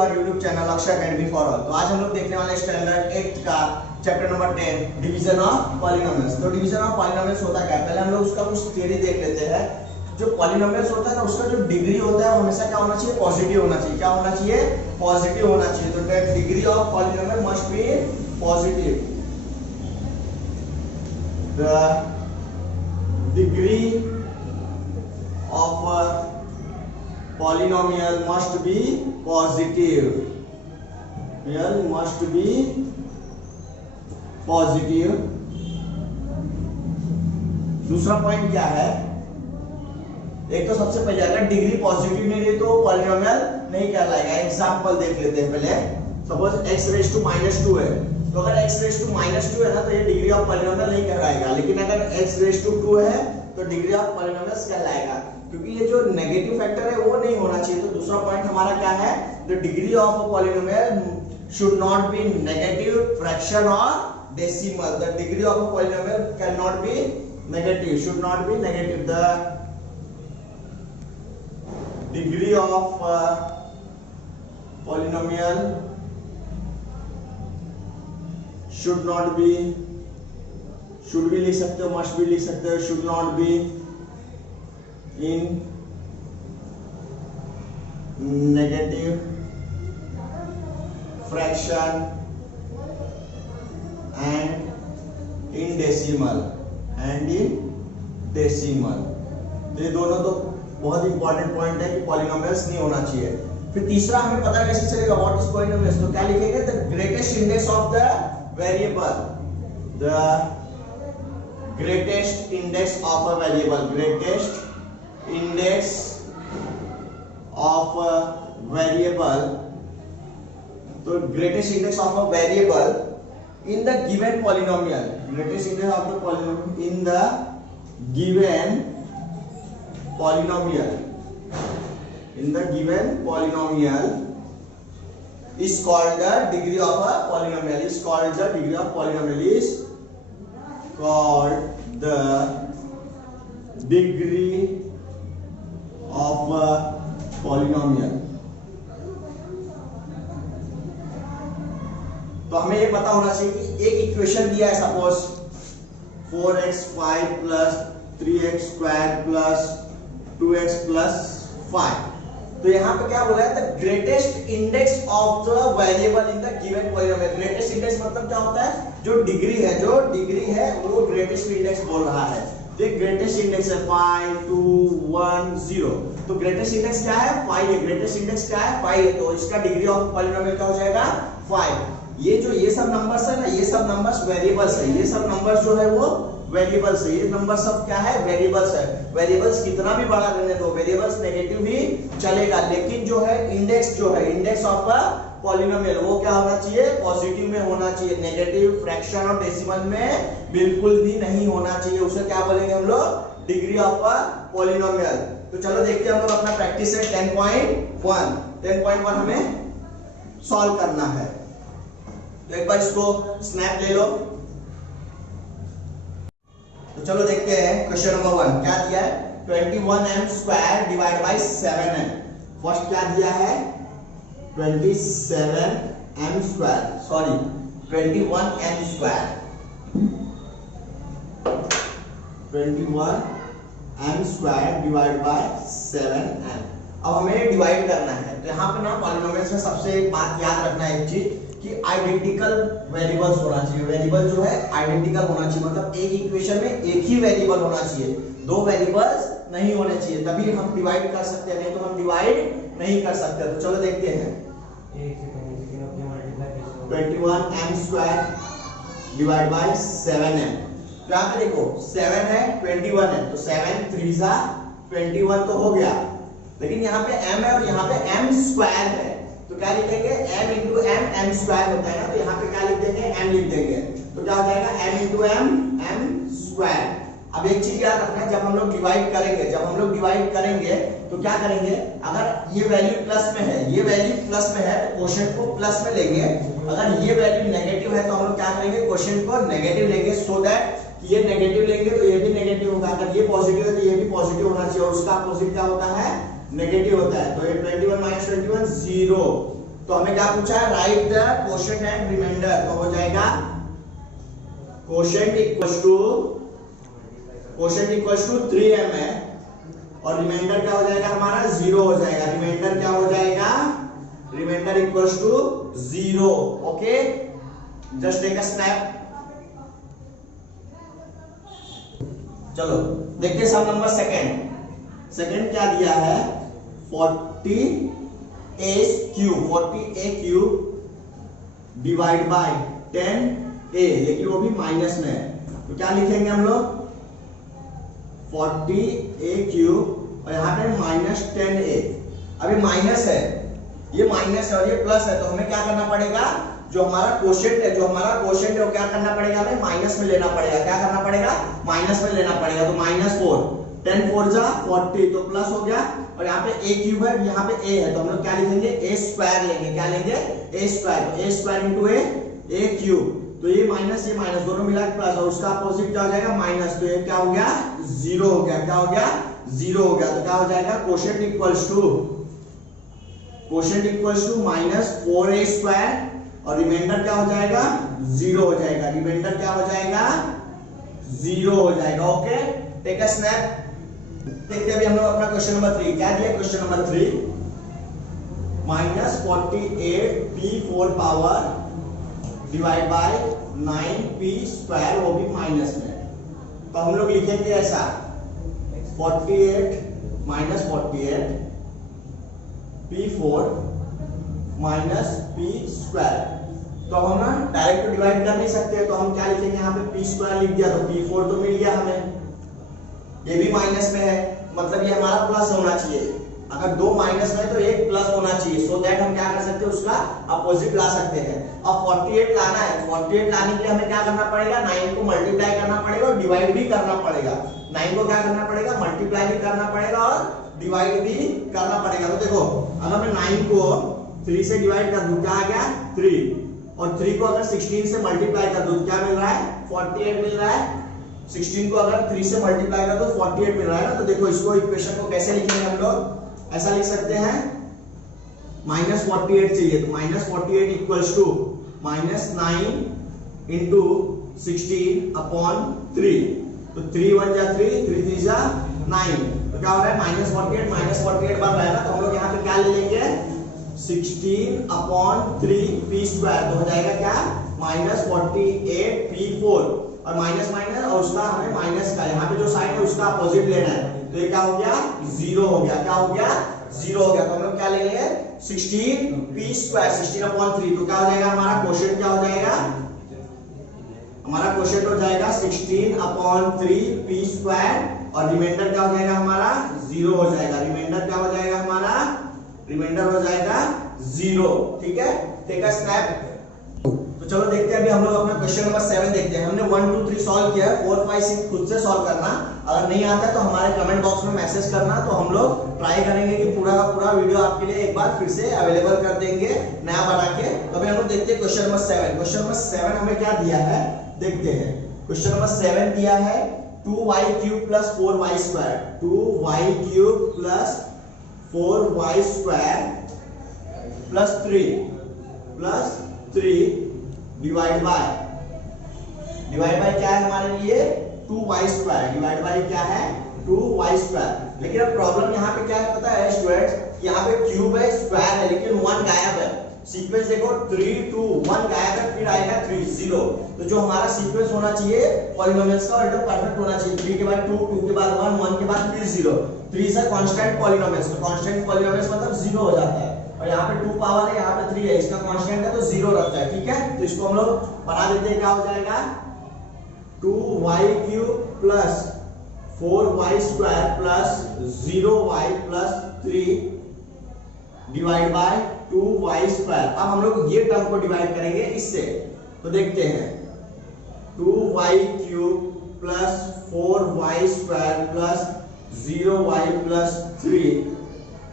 Our YouTube channel Akshay academy for all. तो आज हम लोग देखने वाले स्टैंडर्ड 8 का chapter number 10 division of polynomials. तो डिवीजन ऑफ पॉलिनोमियल्स होता क्या है, पहले हम लोग उसका कुछ थ्योरी देख लेते हैं। जो पॉलिनोमियल्स होता है ना, उसका जो डिग्री होता है वो हमेशा क्या होना चाहिए, पॉजिटिव होना चाहिए। क्या होना चाहिए, पॉजिटिव होना चाहिए। तो that degree of polynomial must be positive. The degree of polynomial must be positive. Real must be positive. दूसरा पॉइंट क्या है, एक तो सबसे पहले अगर डिग्री पॉजिटिव नहीं रही तो पॉलिनोमियल नहीं कहलाएगा। एग्जांपल देख लेते हैं पहले। सपोज x रेज टू -2 है, तो अगर x रेज टू -2 है ना, तो ये डिग्री ऑफ पॉलिनोमियल नहीं कहलाएगा। लेकिन अगर x रेज टू 2 है तो डिग्री ऑफ पॉलिनोमियल्स कहलाएगा, क्योंकि ये जो नेगेटिव फैक्टर है वो नहीं होना चाहिए। तो दूसरा पॉइंट हमारा क्या है, the degree of a polynomial should not be negative, fraction और decimal. The degree of a polynomial cannot be negative, should not be negative. The degree of polynomial should not be, should भी लिख सकते हो, must भी लिख सकते हो, should not be in negative, fraction and in decimal, and in decimal। तो ये दोनों तो बहुत इंपॉर्टेंट पॉइंट है कि पॉलिनोमियल्स नहीं होना चाहिए। फिर तीसरा हमें पता कैसे चलेगा व्हाट इज पॉलिनोमियल्स, तो क्या लिखेंगे, the greatest index of the variable, the greatest index of a variable, greatest index of a variable। तो greatest index of a variable in the given polynomial, greatest index of the polynomial in the given polynomial, in the given polynomial is called the degree of a polynomial, is called the degree of polynomial, is called the degree of a polynomial। तो हमें ये पता होना चाहिए कि एक equation दिया है, suppose 4x5 plus 3x² plus 2x plus 5। तो यहाँ पे क्या बोला है, the greatest index of the variable in the given polynomial. Greatest index मतलब क्या होता है, जो डिग्री है, जो डिग्री है वो ग्रेटेस्ट इंडेक्स बोल रहा है। तो ग्रेटेस्ट इंडेक्स है 5 2 1 0। तो ग्रेटेस्ट इंडेक्स क्या है, 5 है। ग्रेटेस्ट इंडेक्स क्या है, 5 है। तो इसका डिग्री ऑफ पॉलिनोमियल क्या हो जाएगा, 5। ये जो ये सब नंबर्स है ना, ये सब नंबर्स वेरिएबल्स है। ये सब नंबर्स जो है वो वेरिएबल्स है। ये नंबर सब क्या है, वेरिएबल्स है। वेरिएबल्स कितना भी बड़ा रहने दो, वेरिएबल्स नेगेटिव ही चलेगा। लेकिन जो है इंडेक्स, जो है इंडेक्स ऑफ अ पॉलिनोमियल, वो क्या होना चाहिए, पॉजिटिव में होना चाहिए। नेगेटिव, फ्रैक्शन और डेसिमल में बिल्कुल भी नहीं होना चाहिए। उसे क्या बोलेंगे हम लोग, डिग्री ऑफ अ पॉलिनोमियल। तो चलो देखते हैं हम लोग अपना प्रैक्टिस है 10.1। 10.1 हमें सॉल्व करना है। तो एक बार इसको स्नैप ले लो। तो चलो देखते हैं क्वेश्चन नंबर 1 क्या दिया है, 21m² divide by 7m। First क्या दिया है, 27m², sorry 21m², 21m² divide by 7m। अब हमें डिवाइड करना है। तो यहाँ पे ना पॉलिनोमियल्स में सबसे एक बात याद रखना है, एक चीज कि आइडेंटिकल वेरिएबल्स होना चाहिए। वेरिएबल जो है आइडेंटिकल होना चाहिए, मतलब एक इक्वेशन में एक ही वेरिएबल होना चाहिए, दो वेरिएबल्स नहीं होने चाहिए, तभी हम डिवाइड कर सकते हैं, नहीं तो हम डिवाइड नहीं कर सकते। तो चलो देखते हैं 21m² डिवाइड बाय 7m। तो यहाँ पे देखो 7 है 21 है, तो 7 3 जा 21 तो हो गया। लेकिन यहाँ पे m है और यहाँ पे m² है, तो क्या लिखेंगे, m इंटू m, m² होता है ना, तो यहाँ पे क्या लिख देंगे, m लिख देंगे। तो क्या हो जाएगा, m इंटू m, m²। अब एक चीज याद रखना, जब हम लोग डिवाइड करेंगे, जब हम लोग डिवाइड करेंगे तो क्या करेंगे, अगर ये वैल्यू प्लस में है, ये वैल्यू प्लस में है तो क्वोशिएंट को प्लस में लेंगे। अगर ये वैल्यू नेगेटिव है तो हम लोग क्या करेंगे, क्वोशिएंट को नेगेटिव लेंगे, सो दैट ये नेगेटिव लेंगे तो ये भी नेगेटिव होगा। अगर ये पॉजिटिव है तो ये भी पॉजिटिव होना चाहिए, और उसका अपोजिट क्या होता है, नेगेटिव होता है। तो ये 21 - 21 0, तो हमें क्या पूछा है, write the quotient and remainder. तो हो जाएगा कोशेंट इक्वल्स टू 3m है और रिमाइंडर क्या हो जाएगा हमारा 0 हो जाएगा। रिमाइंडर क्या हो जाएगा, remainder equals to 0। Okay, just take a snap. चलो देखते हैं सम नंबर सेकंड क्या दिया है, 40a cube divide by 10a, लेकिन वो भी माइनस में है। तो क्या लिखेंगे हम लोग, 40a क्यूब और यहाँ पे माइनस 10a। अभी माइनस है, ये माइनस है और ये प्लस है, तो हमें क्या करना पड़ेगा, जो हमारा कोशेंट है वो क्या करना पड़ेगा, हमें माइनस में लेना पड़ेगा। क्या करना पड़ेगा, माइनस में लेना पड़ेगा। तो -4, 10 4 जा 40, तो प्लस हो गया। और यहाँ पे a क्यूब है, यहाँ पे a है, तो हम लोग क्या लिखेंगे, a स्क्वायर लेंगे। क्या लेंगे, a स्क्वायर। तो a square into a cube. तो ये माइनस दोनों मिला के प्लस, और उसका अपोजिट क्या हो जाएगा, माइनस। तो ये क्या हो गया, 0 हो गया। क्या हो गया, 0 हो गया। तो क्या हो जाएगा, quotient equals to -4a square और रिमाइंडर क्या हो जाएगा, 0 हो जाएगा। रिमाइंडर क्या हो जाएगा, 0 हो जाएगा। Okay, take a snap. देखते हैं अभी हम लोग अपना क्वेश्चन नंबर 3 क्या दिया। Question number 3 -48p4 power divide by 9p square, वो भी माइनस में। तो हम लोग लिखेंगे ऐसा, 48 p4 माइनस p स्क्वायर। तो हम ना डायरेक्ट डिवाइड कर नहीं सकते, तो हम क्या लिखेंगे, यहाँ पे p स्क्वायर लिख दिया, तो p4 तो मिल गया हमें। ये भी माइनस में है, मतलब ये हमारा प्लस होना चाहिए। अगर 2 माइनस में तो 1 प्लस होना चाहिए, सो दैट हम क्या कर सकते हैं, उसका अपोजिट ला सकते हैं। अब 48 लाना है, 48 लाने के लिए हमें क्या करना पड़ेगा, 9 को मल्टीप्लाई करना पड़ेगा और डिवाइड भी करना पड़ेगा। 9 को क्या करना पड़ेगा, मल्टीप्लाई भी करना पड़ेगा और डिवाइड भी करना पड़ेगा। तो देखो, अगर मैं 9 को 3 से डिवाइड कर दूं, क्या आ गया, 3। और 3 को अगर 16 से मल्टीप्लाई कर दूं, क्या मिल रहा है, 48 मिल रहा है। 16 को अगर 3 से मल्टीप्लाई कर दो, 48 मिल रहा है ना। तो देखो, इसको इक्वेशन को कैसे लिखेंगे हम लोग, ऐसा लिख सकते हैं, -48 चाहिए, तो -48 इक्वल्स टू -9 इंटू 16 अपॉन 3। तो 3 1 जा 3, 3 3 जा 9। तो क्या हो रहा है, -48 बन रहा है ना। तो हम लोग यहाँ पे क्या ले लेंगे, 16 अपॉन 3 p स्क्वायर। तो हो जाएगा क्या, -48p4 और माइनस और उसका हमें माइनस का, यहाँ पे जो साइन है उसका अपोजिट लेना है। तो ये क्या हो गया, 0 हो गया। क्या हो गया, 0 हो गया। तो हम लोग क्या ले लेंगे, 16p स्क्वायर 16 अपॉन 3। तो क्या हो जाएगा, हमारा क्वोशिएंट क्या हो जाएगा, हमारा क्वोशिएंट हो जाएगा 16 अपॉन 3p स्क्वायर और रिमाइंडर क्या हो जाएगा हमारा, 0 हो जाएगा। रिमाइंडर क्या हो जाएगा हमारा, रिमाइंडर हो जाएगा 0। ठीक है, टेक अ स्नैप। तो चलो देखते हैं अभी हम लोग अपना क्वेश्चन नंबर 7 देखते हैं। हमने 1 2 3 सॉल्व किया है, 4 5 6 खुद से सॉल्व करना। अगर नहीं आता है तो हमारे कमेंट बॉक्स में मैसेज करना, तो हम लोग ट्राई करेंगे कि पूरा का पूरा वीडियो आपके लिए एक बार फिर से अवेलेबल कर देंगे नया बना के। तो अभी हम लोग देखते हैं क्वेश्चन नंबर 7। क्वेश्चन नंबर 7 हमें क्या दिया है, देखते हैं। क्वेश्चन नंबर 7 दिया है 2y cube plus 4y square, 2y cube plus 4y square plus 3 divide by क्या है हमारे लिए, 2y स्क्वायर। डिवाइड बाय क्या है, 2y स्क्वायर। लेकिन अब प्रॉब्लम यहाँ पे क्या है पता है स्टूडेंट्स, यहाँ पे क्यूब है, स्क्वायर है, लेकिन 1 गायब है। सीक्वेंस देखो 3 2 1 गायब है, फिर आएगा 3 0। तो जो हमारा सीक्वेंस होना चाहिए पॉलिनोमियल्स का, एकदम परफेक्ट होना चाहिए। 3 के बाद 2, 2 के बाद 1, 1 के बाद फिर 0। 3 इज अ कांस्टेंट पॉलिनोमियल्स। तो कांस्टेंट पॉलिनोमियल्स मतलब 0 हो जाता है। और यहाँ पे 2 पावर है, यहाँ पे 3 है, इसका कांस्टेंट है तो 0 रहता है। ठीक है, तो इसको हम लोग बना देते हैं। क्या हो जाएगा, 2y cube plus 4y square plus 0y plus 3 divide by 2y square. अब हम लोग ये टर्म को डिवाइड करेंगे इससे, तो देखते हैं 2y cube plus 4y square plus 0y plus 3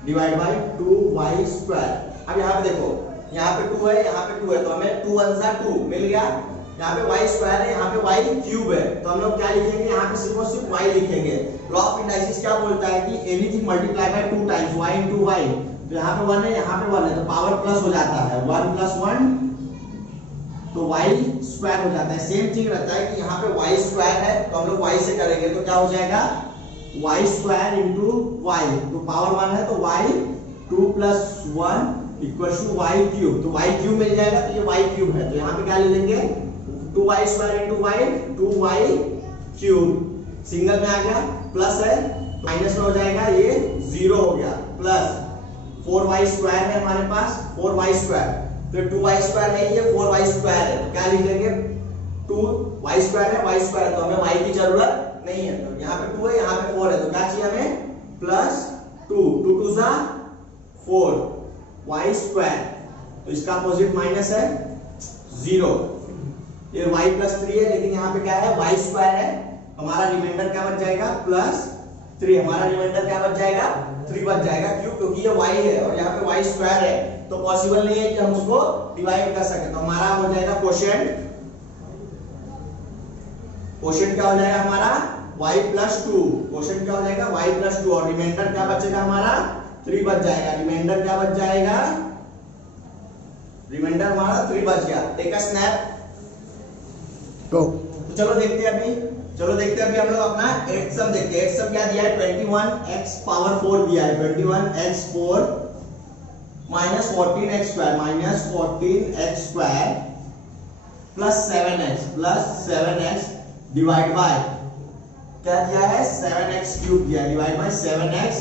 divide by 2y square. अब यहाँ पे देखो, यहाँ पे 2 है, यहाँ पे 2 है, तो हमें 2 1 2 मिल गया। यहाँ पे y स्क्वायर है, यहाँ पे y क्यूब है, तो हम लोग क्या लिखेंगे, यहाँ पे सिर्फ और सिर्फ y लिखेंगे। लॉ ऑफ इंडाइसिस क्या बोलता है कि anything multiply by 2 times y into y तो यहाँ पे 1 है, यहाँ पे 1 है, तो पावर प्लस हो जाता है 1 + 1 तो y स्क्वायर हो जाता है। सेम थिंग रहता है कि यहाँ पे y स्क्वायर है तो हम लोग y से करेंगे तो क्या हो जाएगा y स्क्वायर इंटू y, तो पावर 1 है तो y 2 + 1 = y क्यूब, तो y क्यूब मिल जाएगा, तो ये y क्यूब है, तो यहाँ पे क्या ले लेंगे 2y square into y 2y cube, single में आ गया, प्लस है माइनस में हो जाएगा, ये 0 हो गया, प्लस 4y स्क्वायर है हमारे पास 4y स्क्वायर, फिर 2y स्क्वायर है, ये 4y स्क्वायर है, तो क्या लिख लेंगे 2y स्क्वायर है y स्क्वायर, तो हमें y की जरूरत नहीं है, तो यहाँ पे 2 है, यहाँ पे 4 है, तो क्या चाहिए हमें +2, 2 2 सा 4 y स्क्वायर, तो इसका अपोजिट माइनस है 0, ये y + 3 है, लेकिन यहाँ पे क्या है y स्क्वायर है, हमारा रिमाइंडर क्या बच जाएगा +3, हमारा रिमाइंडर क्या बच जाएगा 3 बच जाएगा, क्यों, क्योंकि ये y है और यहाँ पे y स्क्वायर है, तो पॉसिबल नहीं है कि हम उसको डिवाइड कर सके, तो हमारा हो जाएगा कोशेंट क्या हो जाएगा हमारा y + 2, कोशेंट क्या हो जाएगा y + 2 और रिमाइंडर क्या बचेगा हमारा 3 बच जाएगा, रिमाइंडर क्या बच जाएगा, रिमाइंडर हमारा 3 बच गया। टेक अ स्नैप, तो चलो देखते हैं अभी हम लोग अपना 8th सम देखते हैं। 8th सम क्या दिया है 21x पावर 4 दिया है, 21x4 -14x² plus 7x divide by क्या दिया है 7x क्यूब दिया है, डिवाइड बाय 7x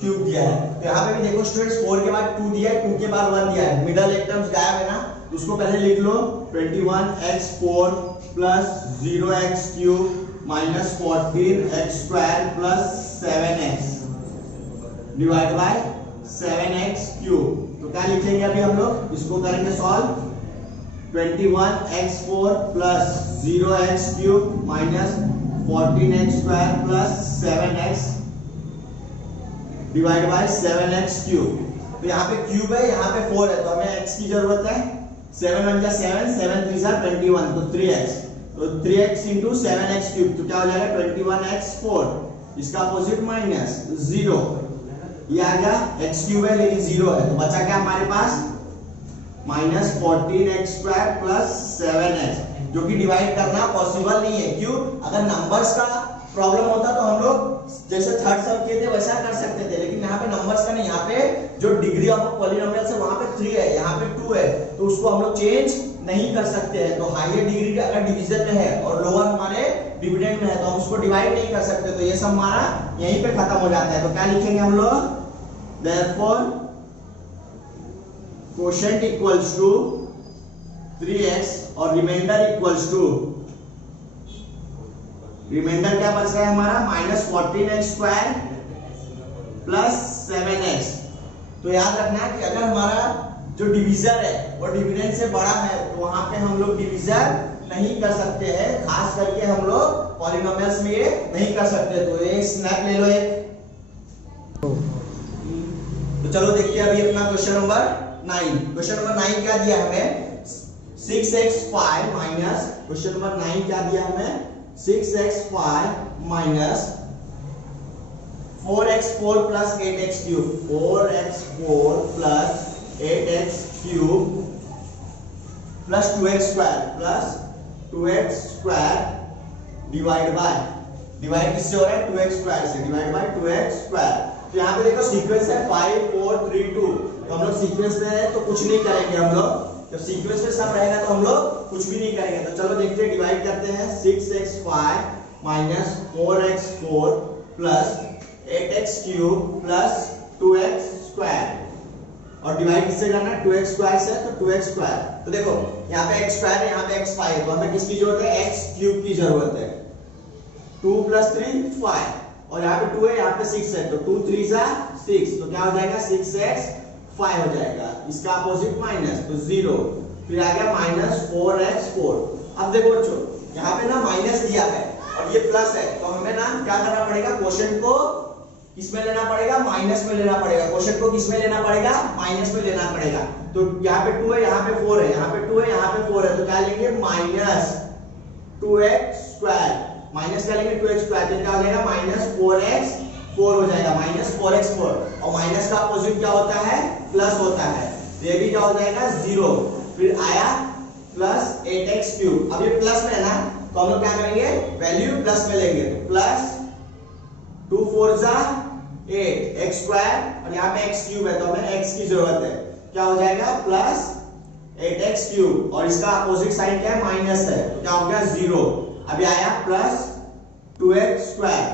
क्यूब दिया है। तो यहाँ पे भी देखो स्टूडेंट्स 4 के बाद 2 दिया है, 2 के बाद 1 दिया है, मिडल एक टर्म्स गायब है ना, तो उसको पहले लिख लो 21x4 plus 0x³ minus 14x² plus 7x divide by 7x³। तो क्या लिखेंगे अभी हम लोग, इसको करेंगे solve, 21x4 plus 0x³ minus 14x² plus 7x divide by 7x³। तो यहाँ पे क्यूब है, यहाँ पे 4 है, तो हमें x की जरूरत है, 7 1 7 7 3 21, तो 3x, तो 3x इंटू 7x³, तो क्या हो जाएगा 21x4, इसका अपोजिट माइनस 0, ये आ गया x³ है लेकिन 0 है, तो बचा क्या हमारे पास माइनस 14x² प्लस 7x, जो कि डिवाइड करना पॉसिबल नहीं है, क्यों, अगर नंबर्स का प्रॉब्लम होता तो हम लोग जैसे थर्ड सम किए थे वैसा कर सकते थे, लेकिन यहाँ पे नंबर्स का नहीं, यहाँ पे जो डिग्री ऑफ पॉलिनोमियल्स है वहां पे 3 है, यहाँ पे 2 है, तो उसको हम लोग चेंज नहीं कर सकते हैं। तो हायर डिग्री अगर डिवीजन में है और लोअर हमारे डिविडेंड में है तो हम उसको डिवाइड नहीं कर सकते, तो ये सब हमारा यहीं पे खत्म हो जाता है। तो क्या लिखेंगे हम लोग, therefore quotient equals to 3x और रिमाइंडर इक्वल्स टू, रिमाइंडर क्या बच रहा है हमारा -14x² प्लस 7x। तो याद रखना कि अगर हमारा जो डिवीजर है वो डिविडेंड से बड़ा है तो वहां पे हम लोग डिवीजर नहीं कर सकते हैं, खास करके हम लोग पॉलिनोमियल्स में ये नहीं कर सकते। तो ये स्नैप ले लो एक। तो चलो देखते हैं अभी अपना क्वेश्चन नंबर 9। क्वेश्चन नंबर 9 क्या दिया हमें 6x5 माइनस, क्वेश्चन नंबर 9 क्या दिया हमें 6x5 minus 4x4 plus 8x³ 4x4 plus 8x³ plus 2x² divide by, divide किससे हो रहा है 2x² से, डिवाइड बाय 2x²। तो यहाँ पे देखो सीक्वेंस है 5 4 3 2, तो हम लोग सीक्वेंस में है तो कुछ नहीं करेंगे हम लोग, जब सीक्वेंस में सब रहेगा तो हम लोग कुछ भी नहीं करेंगे। तो चलो देखते हैं, डिवाइड करते हैं 6x5 minus 4x4 plus 8x³ plus 2x² और डिवाइड किससे करना है 2x² से, तो 2x²। तो देखो यहाँ पे x² है, यहाँ पे x5 है, तो हमें किसकी जरूरत है x³ की जरूरत है। 2 + 3 5 और यहाँ पे 2 है, यहाँ पे 6 है, तो 2 3 6, तो क्या हो जाएगा 6x5 हो जाएगा, इसका अपोजिट माइनस, तो 0, फिर आ गया -4x4। अब देखो बच्चों यहाँ पे ना माइनस दिया है और ये प्लस है, तो हमें ना क्या करना पड़ेगा, क्वोशिएंट को किसमें लेना पड़ेगा, माइनस में लेना पड़ेगा, क्वोशिएंट को किसमें लेना पड़ेगा, माइनस में लेना पड़ेगा। तो यहाँ पे 2 है, यहाँ पे 4 है, यहाँ पे 2 है, यहाँ पे 4 है, तो क्या लेंगे -2x², माइनस क्या लेंगे 2x², तो क्या हो जाएगा -4x 4 हो जाएगा, -4x4 और माइनस का अपोजिट क्या होता है, प्लस होता है, तो ये भी क्या हो जाएगा 0। फिर आया प्लस 8x3। अब ये प्लस में है ना, तो हम लोग क्या करेंगे, वैल्यू प्लस में लेंगे, तो प्लस 2 4 जा 8 x स्क्वायर और यहाँ पे x क्यूब है तो हमें x की जरूरत है, क्या हो जाएगा प्लस 8x क्यूब और इसका अपोजिट साइन क्या है, माइनस है, तो क्या हो गया 0। अभी आया प्लस 2x स्क्वायर,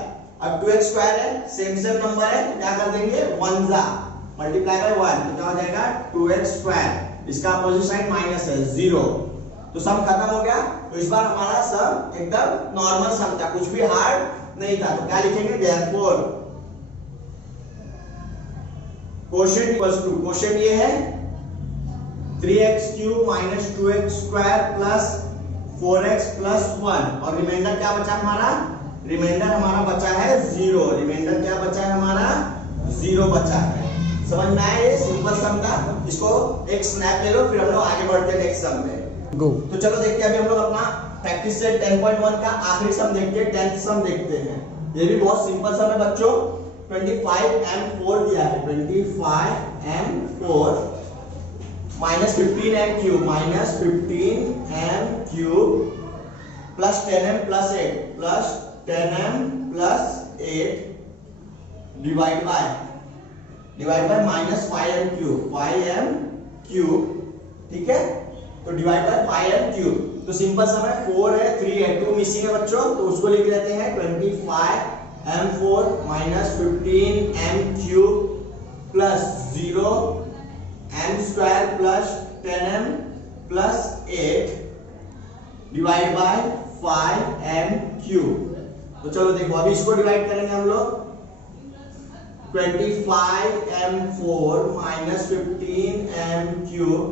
अब 2x स्क्वायर है, सेम नंबर है, तो क्या कर देंगे 1 जा मल्टीप्लाई बाय 1, तो क्या हो जाएगा 2x स्क्वायर, इसका अपोजिट साइन माइनस है 0। तो सम खत्म हो गया। तो इस बार हमारा सम एकदम नॉर्मल सम था, कुछ भी हार्ड नहीं था, तो क्या लिखेंगे, therefore quotient equals to, quotient ये है 3x cube minus 2x square plus 4x plus 1 और रिमाइंडर क्या बचा हमारा, रिमाइंडर हमारा बचा है 0, रिमाइंडर क्या बचा है हमारा 0 बचा है। समझ में आया, ये सिंपल सम था, इसको एक स्नैप ले लो, फिर हम लोग आगे बढ़ते हैं नेक्स्ट सम में। गो। तो चलो देखते हैं, अभी हम लोग अपना प्रैक्टिस सेट 10.1 का आखिरी सम देखते हैं, 10th सम देखते हैं। ये भी बहुत सिंपल सम है बच्चों, 25m4 दिया है, 25m4 minus 15m cube plus 10m plus 8 divide by minus 5m cube, ठीक है, तो डिवाइड बाय 5m क्यूब। तो सिंपल सम है, 4 है 3 है, 2 मिसिंग है बच्चों, तो उसको लिख लेते हैं 25m4 minus 15m cube plus 0m square plus 10m plus 8 divide by 5m cube. तो चलो देखो, अभी इसको डिवाइड करेंगे हम लोग, 25m4 minus 15m cube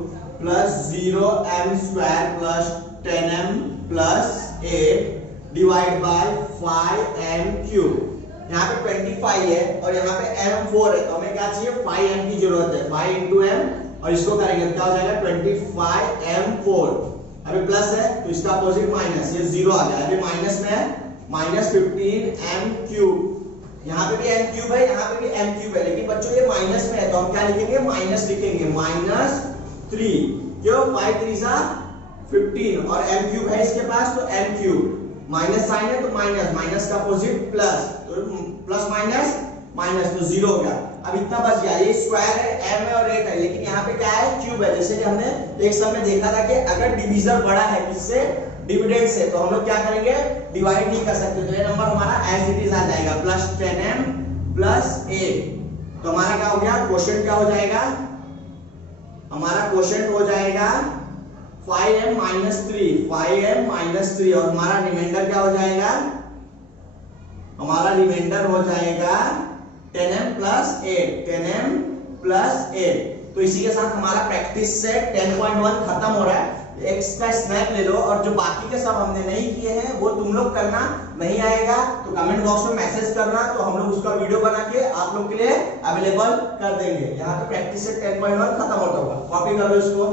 plus 0m square plus 10m plus 8 divide by 5m cube. यहाँ पे 25 है और यहाँ पे m4 है, तो हमें क्या चाहिए, 5m की जरूरत है, 5 into m और इसको करेंगे क्या हो जाएगा 25m4। अभी प्लस है तो इसका अपोजिट माइनस, ये 0 आ गया, अभी माइनस में है, माइनस 15m क्यूब, यहाँ पे भी m क्यूब है, यहाँ पे भी m क्यूब है, लेकिन बच्चों ये माइनस में है तो हम क्या लिखेंगे, माइनस लिखेंगे, -3, क्यों 5 3 15 और m क्यूब है इसके पास, तो m क्यूब, माइनस साइन है तो माइनस का अपोजिट प्लस, तो प्लस माइनस तो 0 हो गया। अब इतना बच गया, ये स्क्वायर है, m है और 8 है, लेकिन यहाँ पे क्या है, क्यूब है। जैसे कि हमने एक सब में देखा था कि अगर डिवीजर बड़ा है किससे, डिविडेंड से, तो हम लोग क्या करेंगे, डिवाइड नहीं कर सकते, तो ये नंबर हमारा एज इट इज आ जाएगा, प्लस 10m प्लस 8। तो हमारा क्या हो गया, क्वोशिएंट क्या हो जाएगा, हमारा क्वोशिएंट हो जाएगा 5m माइनस 3 और हमारा रिमाइंडर क्या हो जाएगा, हमारा रिमाइंडर हो जाएगा 10m प्लस 8। तो इसी के साथ हमारा प्रैक्टिस सेट 10.1 खत्म हो रहा है। एक का स्नैप ले लो और जो बाकी के सब हमने नहीं किए हैं वो तुम लोग करना, नहीं आएगा तो कमेंट बॉक्स में मैसेज करना, तो हम लोग उसका वीडियो बना के आप लोग के लिए अवेलेबल कर देंगे। यहाँ पे प्रैक्टिस सेट 10.1 खत्म होता होगा, कॉपी कर लो इसको।